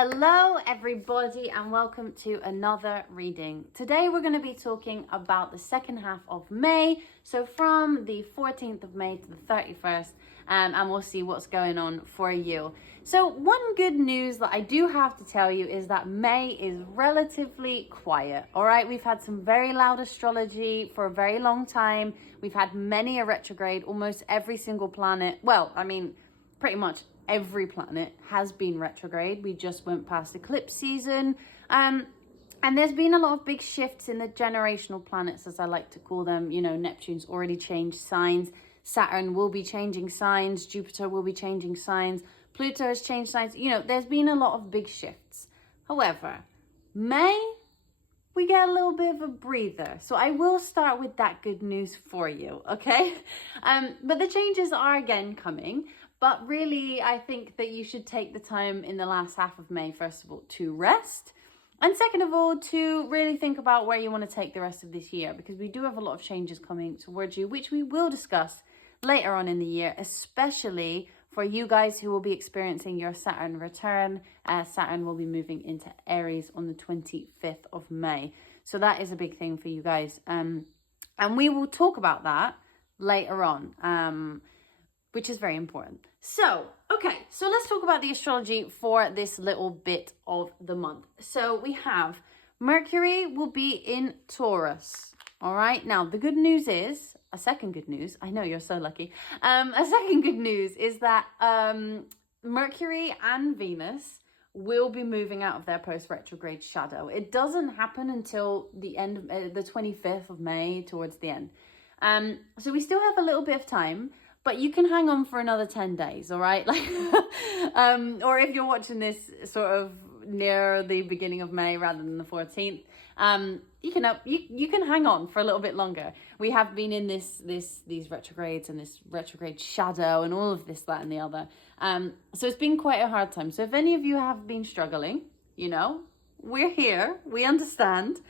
Hello everybody and welcome to another reading. Today we're going to be talking about the second half of May, so from the 14th of May to the 31st, and we'll see what's going on for you. So one good news that I do have to tell you is that May is relatively quiet. All right, we've had some very loud astrology for a very long time. We've had many a retrograde, almost every single planet. Well, I mean, pretty much every planet has been retrograde. We just went past eclipse season. And there's been a lot of big shifts in the generational planets, as I like to call them. You know, Neptune's already changed signs. Saturn will be changing signs. Jupiter will be changing signs. Pluto has changed signs. You know, there's been a lot of big shifts. However, May, we get a little bit of a breather. So I will start with that good news for you, okay? But the changes are again coming. But really, I think that you should take the time in the last half of May, first of all, to rest. And second of all, to really think about where you want to take the rest of this year, because we do have a lot of changes coming towards you, which we will discuss later on in the year, especially for you guys who will be experiencing your Saturn return. Saturn will be moving into Aries on the 25th of May. So that is a big thing for you guys. And we will talk about that later on. Which is very important. So, okay, so let's talk about the astrology for this little bit of the month. So we have Mercury will be in Taurus. All right, now the good news is, a second good news, I know you're so lucky. A second good news is that Mercury and Venus will be moving out of their post-retrograde shadow. It doesn't happen until the end, the 25th of May, towards the end. So we still have a little bit of time. But you can hang on for another 10 days, all right? Like, or if you're watching this sort of near the beginning of May rather than the 14th, you can hang on for a little bit longer. We have been in these retrogrades and this retrograde shadow and all of this, that, and the other. So it's been quite a hard time. So if any of you have been struggling, you know, we're here. We understand.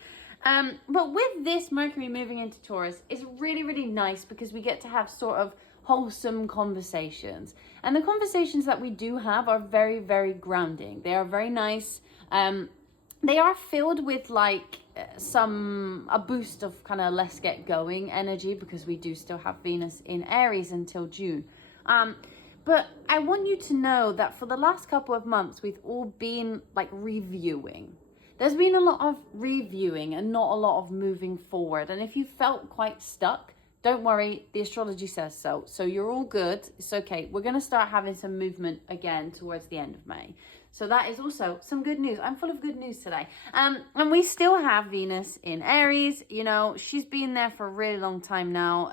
But with this Mercury moving into Taurus, it's really, really nice because we get to have sort of wholesome conversations, and the conversations that we do have are very, very grounding. They are very nice. They are filled with like a boost of kind of let's get going energy, because we do still have Venus in Aries until June. But I want you to know that for the last couple of months we've all been like reviewing. There's been a lot of reviewing and not a lot of moving forward, and if you felt quite stuck, don't worry, the astrology says so. So you're all good. It's okay. We're going to start having some movement again towards the end of May. So that is also some good news. I'm full of good news today. And we still have Venus in Aries. You know, she's been there for a really long time now.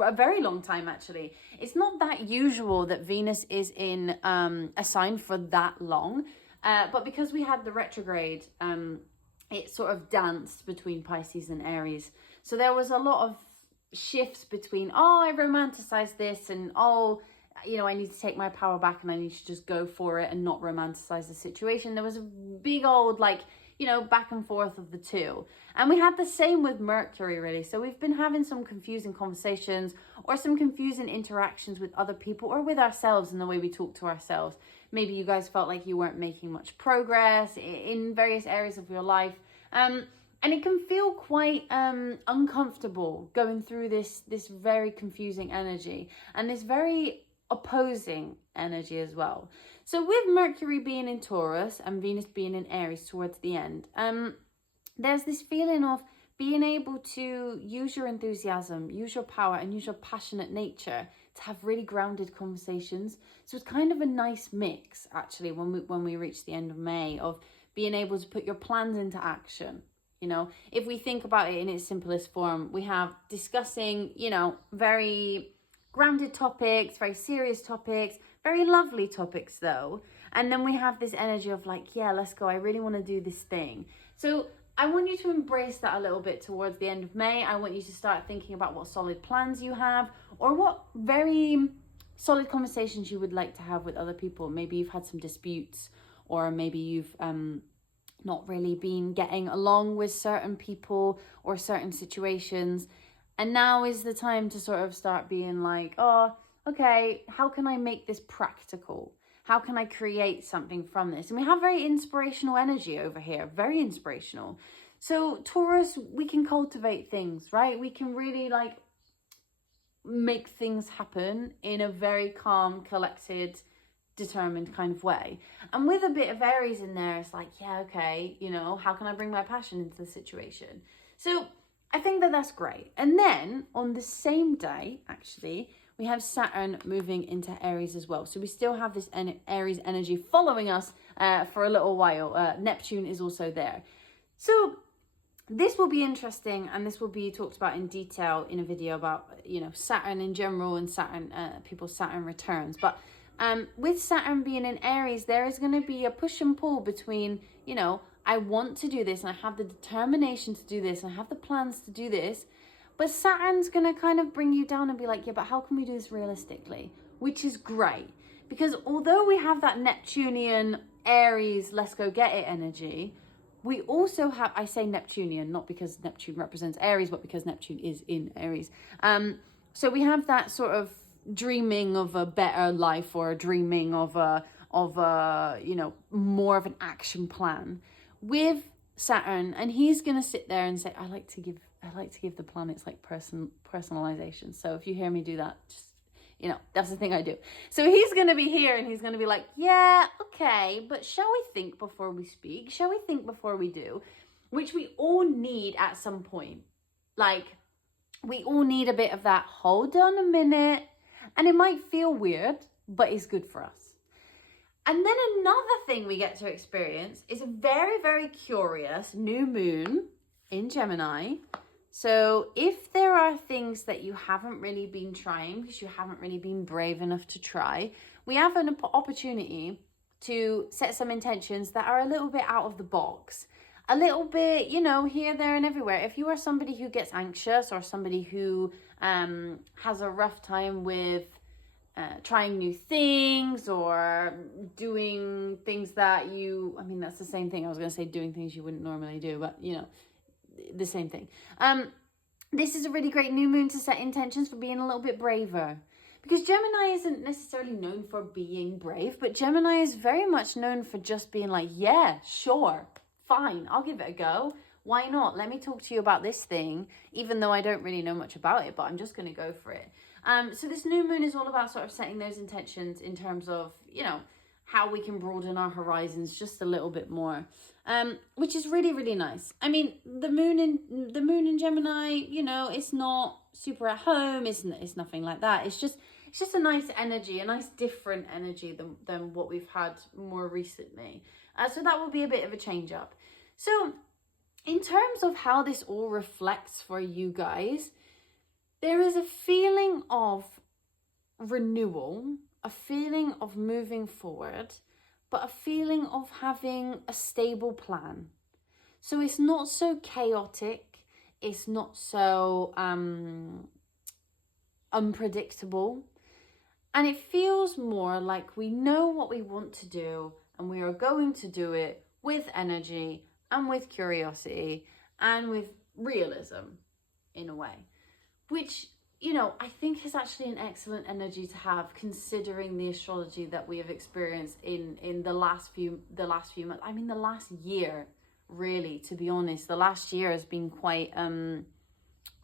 A very long time, actually. It's not that usual that Venus is in a sign for that long. But because we had the retrograde, it sort of danced between Pisces and Aries. So there was a lot of shifts between, oh, I romanticize this, and oh, you know, I need to take my power back and I need to just go for it and not romanticize the situation. There was a big old, like, you know, back and forth of the two. And we had the same with Mercury, really. So we've been having some confusing conversations or some confusing interactions with other people or with ourselves in the way we talk to ourselves. Maybe you guys felt like you weren't making much progress in various areas of your life. And it can feel quite uncomfortable going through this very confusing energy and this very opposing energy as well. So with Mercury being in Taurus and Venus being in Aries towards the end, there's this feeling of being able to use your enthusiasm, use your power, and use your passionate nature to have really grounded conversations. So it's kind of a nice mix, actually, when we reach the end of May, of being able to put your plans into action. You know, if we think about it in its simplest form, we have discussing, you know, very grounded topics, very serious topics, very lovely topics though. And then we have this energy of like, yeah, let's go. I really want to do this thing. So I want you to embrace that a little bit towards the end of May. I want you to start thinking about what solid plans you have or what very solid conversations you would like to have with other people. Maybe you've had some disputes, or maybe you've not really been getting along with certain people or certain situations. And now is the time to sort of start being like, oh, okay, how can I make this practical? How can I create something from this? And we have very inspirational energy over here, very inspirational. So Taurus, we can cultivate things, right? We can really like make things happen in a very calm, collected, determined kind of way. And with a bit of Aries in there, it's like, yeah, okay, you know, how can I bring my passion into the situation? So I think that that's great. And then on the same day, actually, we have Saturn moving into Aries as well. So we still have this Aries energy following us for a little while. Neptune is also there. So this will be interesting, and this will be talked about in detail in a video about, you know, Saturn in general and Saturn, people's Saturn returns. But with Saturn being in Aries, there is going to be a push and pull between, you know, I want to do this and I have the determination to do this and I have the plans to do this. But Saturn's going to kind of bring you down and be like, yeah, but how can we do this realistically? Which is great. Because although we have that Neptunian Aries, let's go get it energy, we also have, I say Neptunian, not because Neptune represents Aries, but because Neptune is in Aries. So we have that sort of dreaming of a better life, or dreaming of a, you know, more of an action plan with Saturn. And he's going to sit there and say, I like to give the planets like personalization. So if you hear me do that, just, you know, that's the thing I do. So he's going to be here and he's going to be like, yeah, okay, but shall we think before we speak? Shall we think before we do? Which we all need at some point. Like, we all need a bit of that, hold on a minute. And it might feel weird, but it's good for us. And then another thing we get to experience is a very, very curious new moon in Gemini. So if there are things that you haven't really been trying, because you haven't really been brave enough to try, we have an opportunity to set some intentions that are a little bit out of the box. A little bit, you know, here, there, and everywhere. If you are somebody who gets anxious, or somebody who has a rough time with trying new things, or doing things that I mean, that's the same thing. I was going to say doing things you wouldn't normally do, but, you know, the same thing. This is a really great new moon to set intentions for being a little bit braver. Because Gemini isn't necessarily known for being brave, but Gemini is very much known for just being like, yeah, sure, fine, I'll give it a go. Why not? Let me talk to you about this thing, even though I don't really know much about it, but I'm just going to go for it. So this new moon is all about sort of setting those intentions in terms of, you know, how we can broaden our horizons just a little bit more, which is really, really nice. I mean, the moon in Gemini, you know, it's not super at home. It's nothing like that. It's just a nice energy, a nice different energy than what we've had more recently. So that will be a bit of a change up. So in terms of how this all reflects for you guys, there is a feeling of renewal, a feeling of moving forward, but a feeling of having a stable plan. So it's not so chaotic, it's not so unpredictable, and it feels more like we know what we want to do and we are going to do it with energy and with curiosity and with realism in a way, which, you know, I think is actually an excellent energy to have, considering the astrology that we have experienced in the last few months. I mean, the last year, really, to be honest. The last year has been quite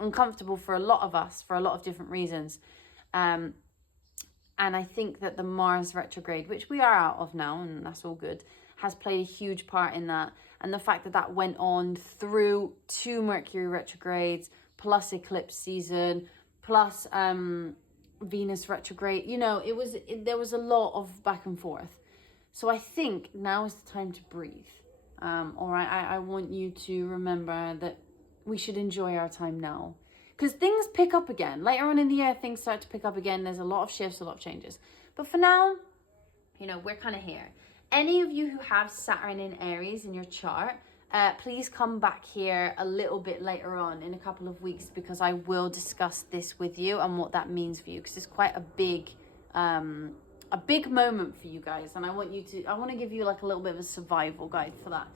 uncomfortable for a lot of us, for a lot of different reasons. And I think that the Mars retrograde, which we are out of now, and that's all good, has played a huge part in that. And the fact that that went on through 2 Mercury retrogrades, plus eclipse season, plus Venus retrograde, you know, there was a lot of back and forth. So I think now is the time to breathe. All right, I want you to remember that we should enjoy our time now. Because things pick up again. Later on in the year, things start to pick up again. There's a lot of shifts, a lot of changes. But for now, you know, we're kind of here. Any of you who have Saturn in Aries in your chart, please come back here a little bit later on in a couple of weeks, because I will discuss this with you and what that means for you, because it's quite a big moment for you guys, and I want to give you like a little bit of a survival guide for that.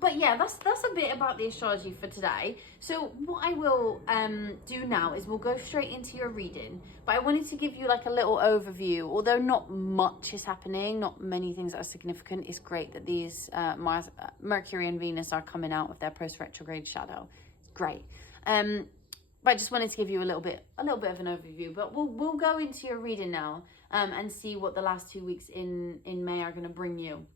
But yeah, that's a bit about the astrology for today. So what I will do now is we'll go straight into your reading. But I wanted to give you like a little overview. Although not much is happening, not many things that are significant. It's great that these Mercury and Venus are coming out of their post-retrograde shadow. It's great. But I just wanted to give you a little bit of an overview. But we'll go into your reading now and see what the last 2 weeks in May are going to bring you.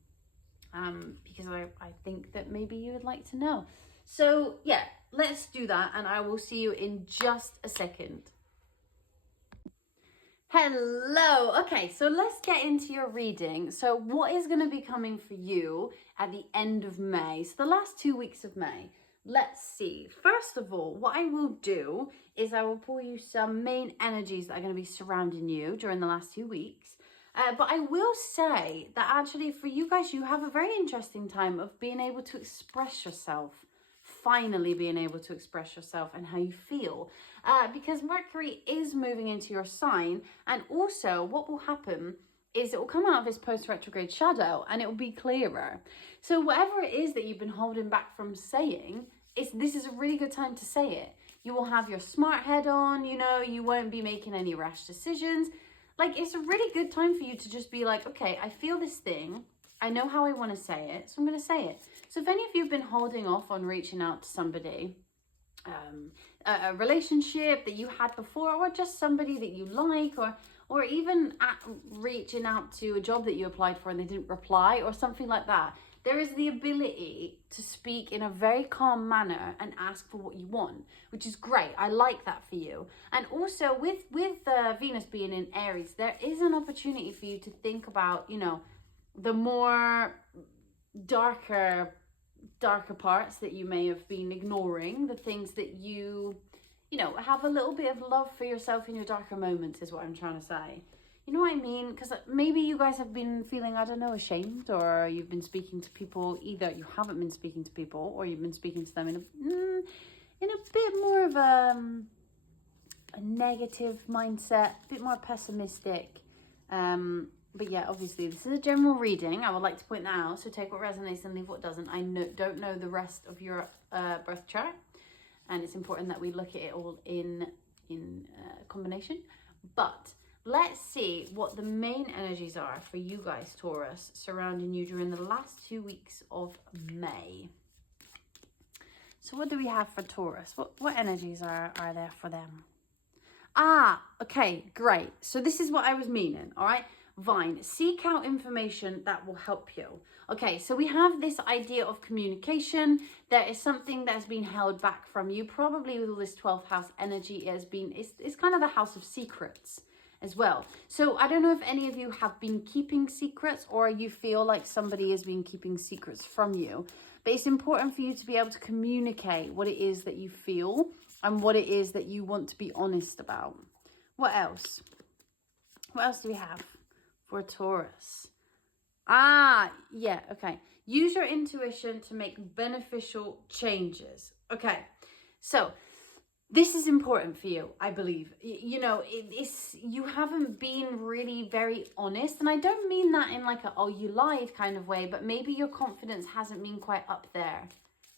Because I think that maybe you would like to know. So yeah, let's do that, and I will see you in just a second. Hello. Okay, so let's get into your reading. So what is going to be coming for you at the end of May? So the last 2 weeks of May. Let's see. First of all, what I will do is I will pull you some main energies that are going to be surrounding you during the last 2 weeks. But I will say that actually for you guys, you have a very interesting time of being able to express yourself. Finally being able to express yourself and how you feel. Because Mercury is moving into your sign. And also what will happen is it will come out of this post-retrograde shadow and it will be clearer. So whatever it is that you've been holding back from saying, this is a really good time to say it. You will have your smart head on, you know, you won't be making any rash decisions. Like, it's a really good time for you to just be like, okay, I feel this thing. I know how I want to say it, so I'm going to say it. So if any of you have been holding off on reaching out to somebody, a relationship that you had before, or just somebody that you like, or even reaching out to a job that you applied for and they didn't reply, or something like that, there is the ability to speak in a very calm manner and ask for what you want, which is great. I like that for you. And also with Venus being in Aries, there is an opportunity for you to think about, you know, the more darker parts that you may have been ignoring, the things that you know, have a little bit of love for yourself in your darker moments is what I'm trying to say. You know what I mean? Because maybe you guys have been feeling, I don't know, ashamed, or you've been speaking to people, either you haven't been speaking to people or you've been speaking to them in a bit more of a negative mindset, a bit more pessimistic. But yeah, obviously this is a general reading. I would like to point that out. So take what resonates and leave what doesn't. I don't know the rest of your birth chart, and it's important that we look at it all in combination. But let's see what the main energies are for you guys, Taurus, surrounding you during the last 2 weeks of May. So what do we have for Taurus? What energies are there for them? Okay, great. So this is what I was meaning, all right? Fine. Seek out information that will help you. Okay, so we have this idea of communication. There is something that's been held back from you, probably with all this 12th house energy. It's kind of the house of secrets as well. So I don't know if any of you have been keeping secrets, or you feel like somebody has been keeping secrets from you. But it's important for you to be able to communicate what it is that you feel and what it is that you want to be honest about. What else? What else do we have for Taurus? Yeah, okay. Use your intuition to make beneficial changes. Okay, so this is important for you, I believe. You know, you haven't been really very honest. And I don't mean that in like a, oh, you lied kind of way, but maybe your confidence hasn't been quite up there,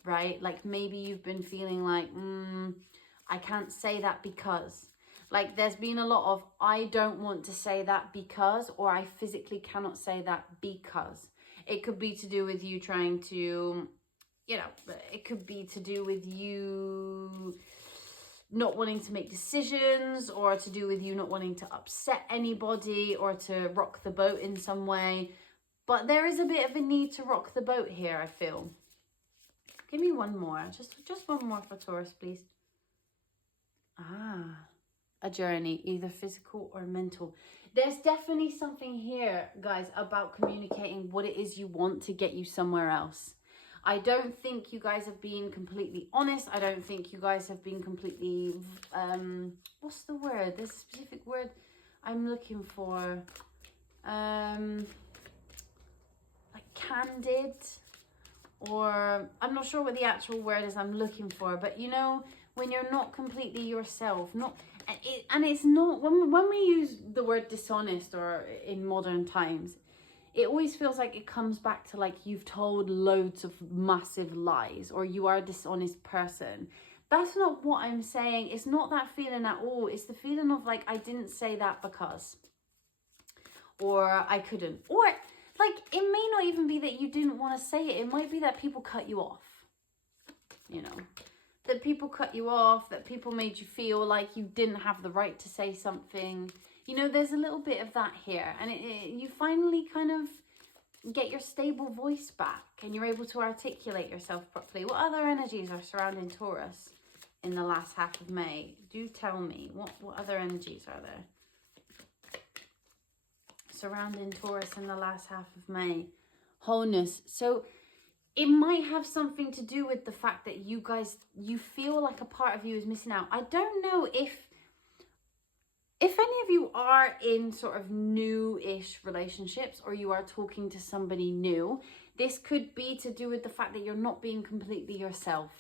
right? Like maybe you've been feeling like, I can't say that because. Like there's been a lot of, I don't want to say that because, or I physically cannot say that because. It could be to do with you trying to, you know, it could be to do with you not wanting to make decisions, or to do with you not wanting to upset anybody or to rock the boat in some way. But there is a bit of a need to rock the boat here, I feel. Give me one more. Just one more for Taurus, please. A journey, either physical or mental. There's definitely something here, guys, about communicating what it is you want to get you somewhere else. I don't think you guys have been completely honest. I don't think you guys have been completely, what's the word? There's a specific word I'm looking for. Like candid, or I'm not sure what the actual word is I'm looking for, but you know, when you're not completely yourself, and it's not, when we use the word dishonest or in modern times, it always feels like it comes back to like you've told loads of massive lies or you are a dishonest person. That's not what I'm saying. It's not that feeling at all. It's the feeling of like, I didn't say that because, or I couldn't, or like, it may not even be that you didn't want to say it. It might be that people cut you off, you know, that people cut you off, that people made you feel like you didn't have the right to say something. You know, there's a little bit of that here. And you finally kind of get your stable voice back and you're able to articulate yourself properly. What other energies are surrounding Taurus in the last half of May? Do tell me, what other energies are there surrounding Taurus in the last half of May? Wholeness. So it might have something to do with the fact that you guys, you feel like a part of you is missing out. I don't know if any of you are in sort of new-ish relationships or you are talking to somebody new, this could be to do with the fact that you're not being completely yourself.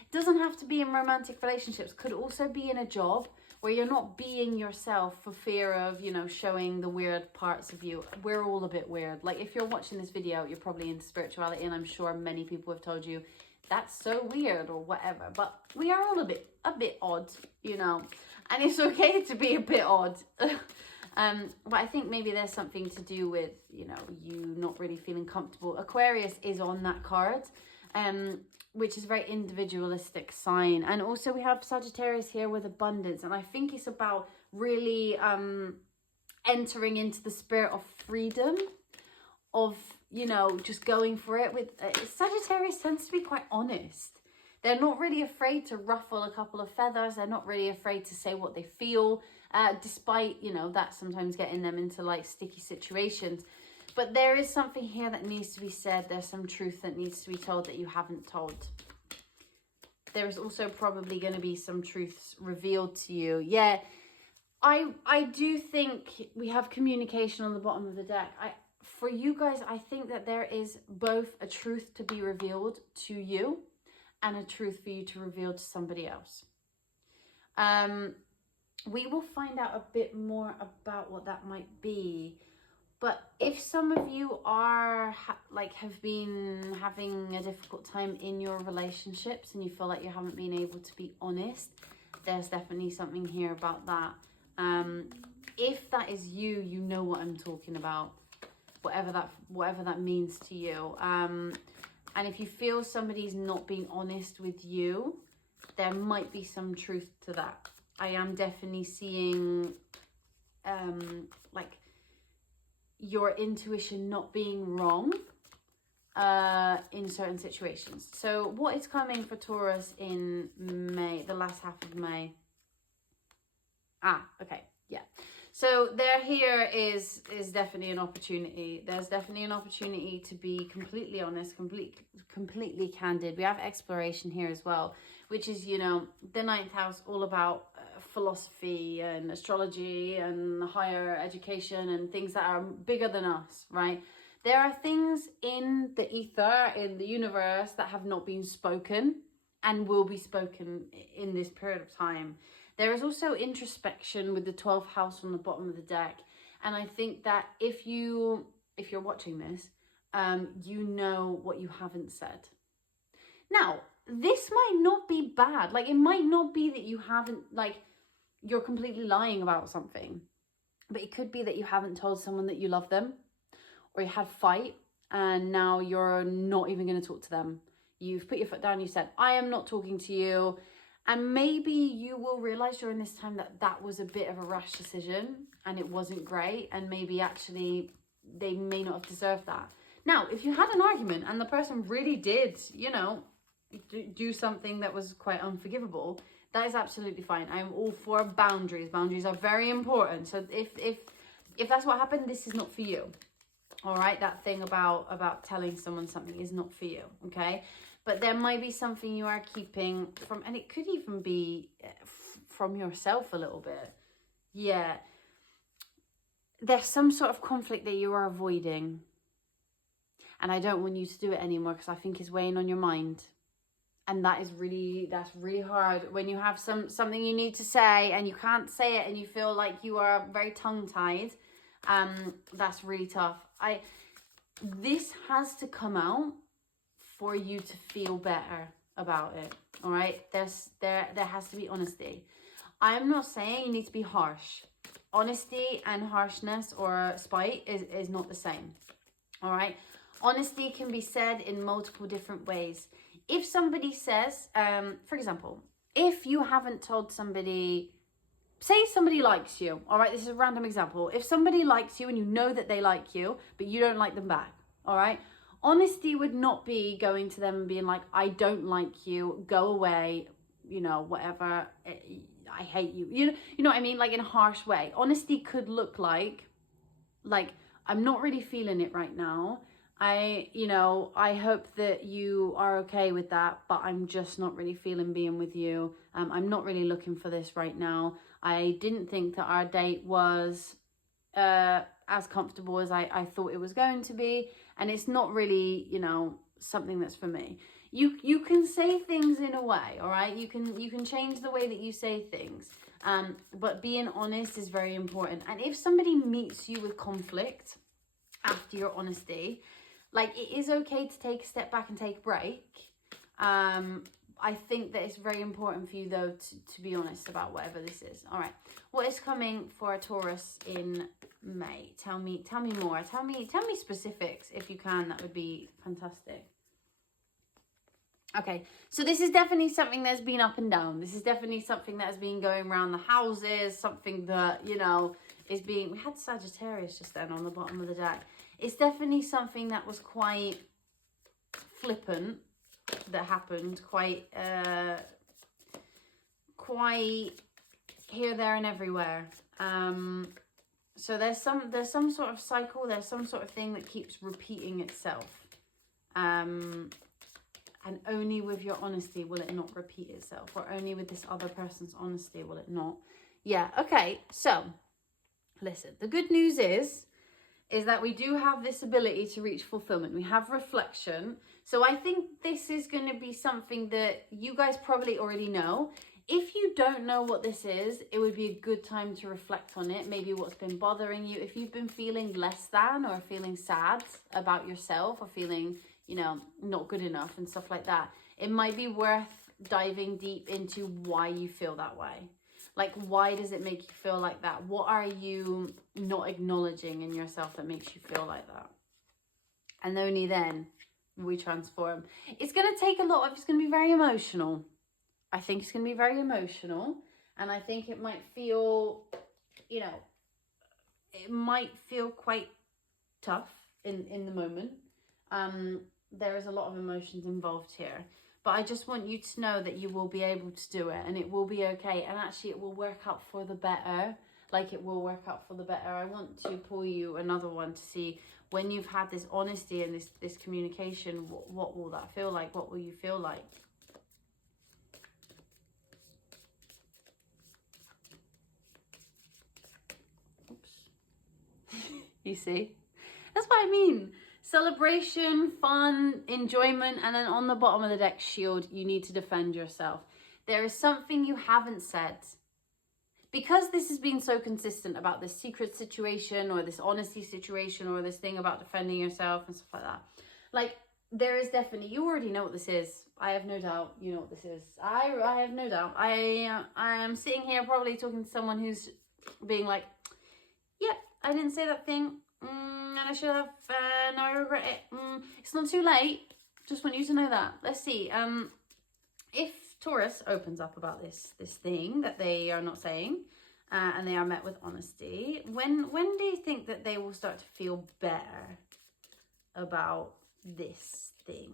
It doesn't have to be in romantic relationships. Could also be in a job where you're not being yourself for fear of, you know, showing the weird parts of you. We're all a bit weird. Like, if you're watching this video, you're probably into spirituality, and I'm sure many people have told you that's so weird or whatever. But we are all a bit odd, you know, and it's okay to be a bit odd. But I think maybe there's something to do with, you know, you not really feeling comfortable. Aquarius is on that card, which is a very individualistic sign. And also we have Sagittarius here with abundance. And I think it's about really entering into the spirit of freedom, of, you know, just going for it. With Sagittarius tends to be quite honest. They're not really afraid to ruffle a couple of feathers. They're not really afraid to say what they feel, despite, you know, that sometimes getting them into like sticky situations. But there is something here that needs to be said. There's some truth that needs to be told that you haven't told. There's also probably going to be some truths revealed to you. Yeah, I do think we have communication on the bottom of the deck. For you guys, I think that there is both a truth to be revealed to you and a truth for you to reveal to somebody else. We will find out a bit more about what that might be. But if some of you are have been having a difficult time in your relationships and you feel like you haven't been able to be honest, there's definitely something here about that. If that is you, you know what I'm talking about, whatever that means to you. And if you feel somebody's not being honest with you, there might be some truth to that. I am definitely seeing like your intuition not being wrong in certain situations. So what is coming for Taurus in May, the last half of May? Okay, yeah. So there here is definitely an opportunity. There's definitely an opportunity to be completely honest, completely candid. We have exploration here as well, which is, you know, the 9th house, all about philosophy and astrology and higher education and things that are bigger than us, right? There are things in the ether, in the universe, that have not been spoken and will be spoken in this period of time. There is also introspection with the 12th house on the bottom of the deck. And I think that if you're watching this, you know what you haven't said. Now, this might not be bad. Like, it might not be that you haven't, like, you're completely lying about something. But it could be that you haven't told someone that you love them, or you had a fight and now you're not even going to talk to them. You've put your foot down, you said, I am not talking to you. And maybe you will realize during this time that that was a bit of a rash decision and it wasn't great. And maybe actually they may not have deserved that. Now, if you had an argument and the person really did, you know, do something that was quite unforgivable, that is absolutely fine. I'm all for boundaries. Boundaries are very important. So if that's what happened, this is not for you. All right, that thing about telling someone something is not for you, okay? But there might be something you are keeping from, and it could even be from yourself a little bit. Yeah. There's some sort of conflict that you are avoiding. And I don't want you to do it anymore because I think it's weighing on your mind. And that's really hard when you have something you need to say and you can't say it and you feel like you are very tongue-tied. That's really tough. this has to come out for you to feel better about it. All right, there has to be honesty. I'm not saying you need to be harsh. Honesty and harshness or spite is not the same. All right, honesty can be said in multiple different ways. If somebody says, for example, if you haven't told somebody, say somebody likes you, all right, this is a random example. If somebody likes you and you know that they like you, but you don't like them back, all right, honesty would not be going to them and being like, I don't like you, go away, you know, whatever, I hate you. You know what I mean? Like in a harsh way. Honesty could look like, I'm not really feeling it right now. I hope that you are okay with that, but I'm just not really feeling being with you. I'm not really looking for this right now. I didn't think that our date was as comfortable as I thought it was going to be. And it's not really, you know, something that's for me. You can say things in a way, all right? You can change the way that you say things. But being honest is very important. And if somebody meets you with conflict after your honesty, like, it is okay to take a step back and take a break. I think that it's very important for you, though, to be honest about whatever this is. All right. What is coming for a Taurus in May? Tell me more. Tell me specifics if you can. That would be fantastic. Okay, so this is definitely something that's been up and down. This is definitely something that has been going around the houses, something that, you know, is being... We had Sagittarius just then on the bottom of the deck. It's definitely something that was quite flippant, that happened, quite here, there, and everywhere. So there's some sort of cycle, there's some sort of thing that keeps repeating itself. And only with your honesty will it not repeat itself, or only with this other person's honesty will it not. Yeah, okay, so listen, the good news is that we do have this ability to reach fulfillment. We have reflection. So I think this is going to be something that you guys probably already know. If you don't know what this is, it would be a good time to reflect on it. Maybe what's been bothering you. If you've been feeling less than, or feeling sad about yourself, or feeling, you know, not good enough and stuff like that, it might be worth diving deep into why you feel that way. Like, why does it make you feel like that? What are you not acknowledging in yourself that makes you feel like that? And only then we transform. It's going to take a lot of, it's going to be very emotional. I think it's going to be very emotional. And I think it might feel, you know, it might feel quite tough in the moment. There is a lot of emotions involved here. But I just want you to know that you will be able to do it, and it will be okay. And actually, it will work out for the better. Like, it will work out for the better. I want to pull you another one to see when you've had this honesty and this communication, what will that feel like? What will you feel like? Oops. You see? That's what I mean. Celebration, fun, enjoyment, and then on the bottom of the deck, shield, you need to defend yourself. There is something you haven't said. Because this has been so consistent about this secret situation, or this honesty situation, or this thing about defending yourself and stuff like that. Like, there is definitely, you already know what this is. I have no doubt you know what this is. I have no doubt. I am sitting here probably talking to someone who's being like, yeah, I didn't say that thing. And I should have, no, I regret it. It's not too late. Just want you to know that. Let's see. If Taurus opens up about this thing that they are not saying, and they are met with honesty, when do you think that they will start to feel better about this thing?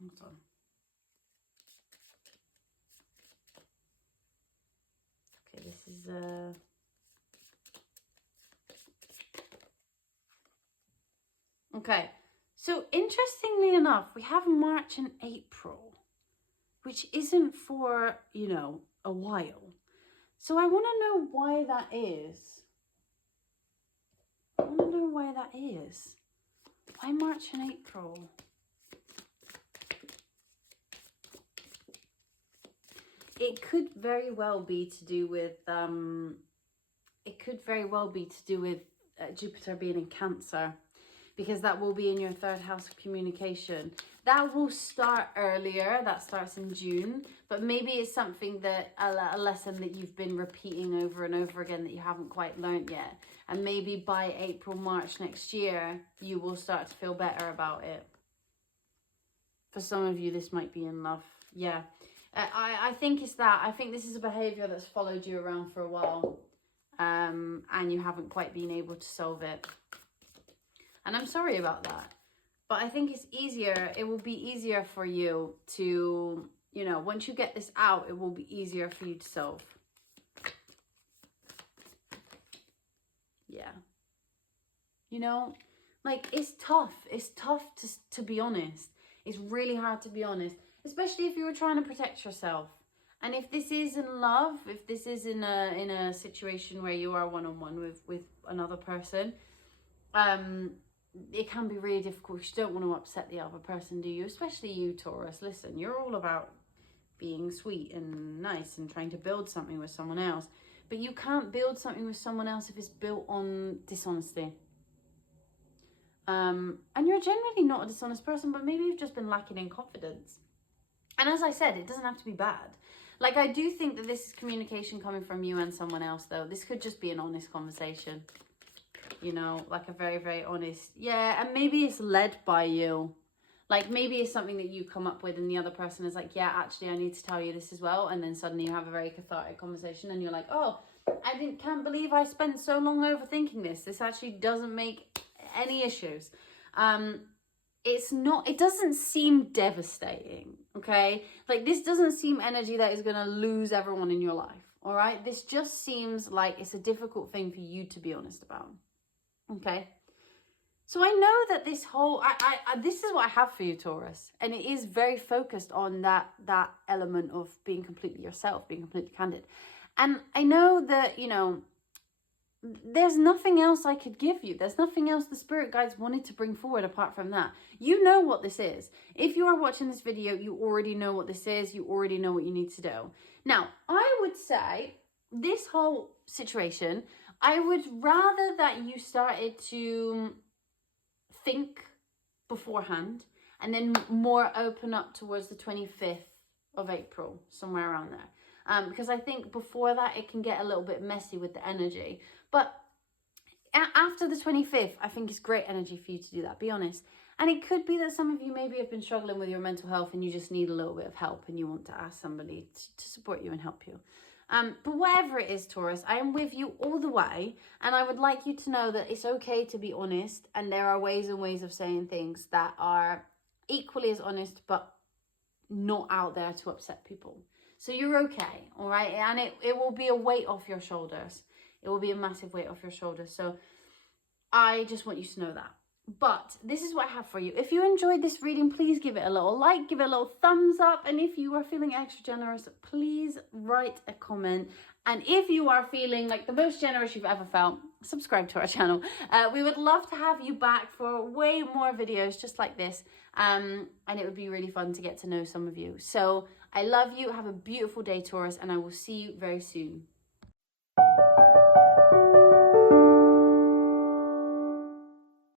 Hold on. Okay, this is okay. So interestingly enough, we have March and April, which isn't for, you know, a while. So I want to know why that is. I want to know why that is. Why March and April? It could very well be to do with, it could very well be to do with Jupiter being in Cancer, because that will be in your third house of communication. That will start earlier, that starts in June, but maybe it's something that, a lesson that you've been repeating over and over again that you haven't quite learned yet. And maybe by April, March next year, you will start to feel better about it. For some of you, this might be in love. Yeah, I think it's that. I think this is a behavior that's followed you around for a while, and you haven't quite been able to solve it. And I'm sorry about that. But I think it's easier. It will be easier for you to, you know, once you get this out, it will be easier for you to solve. Yeah. You know, like, it's tough. It's tough to be honest. It's really hard to be honest, especially if you were trying to protect yourself. And if this is in love, if this is in a situation where you are one-on-one with another person, it can be really difficult. You don't want to upset the other person, do you? Especially you, Taurus. Listen, you're all about being sweet and nice and trying to build something with someone else. But you can't build something with someone else if it's built on dishonesty. And you're generally not a dishonest person, but maybe you've just been lacking in confidence. And as I said, it doesn't have to be bad. Like, I do think that this is communication coming from you and someone else, though. This could just be an honest conversation. You know, like a very, very honest. Yeah, and maybe it's led by you. Like, maybe it's something that you come up with and the other person is like, yeah, actually, I need to tell you this as well. And then suddenly you have a very cathartic conversation and you're like, oh, can't believe I spent so long overthinking this. This actually doesn't make any issues. It doesn't seem devastating, okay? Like, this doesn't seem energy that is going to lose everyone in your life, all right? This just seems like it's a difficult thing for you to be honest about, okay? So I know that this whole, this is what I have for you, Taurus. And it is very focused on that element of being completely yourself, being completely candid. And I know that, you know, there's nothing else I could give you. There's nothing else the spirit guides wanted to bring forward apart from that. You know what this is. If you are watching this video, you already know what this is. You already know what you need to do. Now, I would say this whole situation, I would rather that you started to think beforehand and then more open up towards the 25th of April, somewhere around there. Because I think before that, it can get a little bit messy with the energy. But after the 25th, I think it's great energy for you to do that, be honest. And it could be that some of you maybe have been struggling with your mental health and you just need a little bit of help and you want to ask somebody to support you and help you. But whatever it is, Taurus, I am with you all the way. And I would like you to know that it's okay to be honest. And there are ways and ways of saying things that are equally as honest, but not out there to upset people. So you're okay, all right? And it will be a weight off your shoulders. It will be a massive weight off your shoulders. So I just want you to know that. But this is what I have for you. If you enjoyed this reading, please give it a little like, give it a little thumbs up. And if you are feeling extra generous, please write a comment. And if you are feeling like the most generous you've ever felt, subscribe to our channel. We would love to have you back for way more videos just like this. And it would be really fun to get to know some of you. So I love you. Have a beautiful day, Taurus, and I will see you very soon.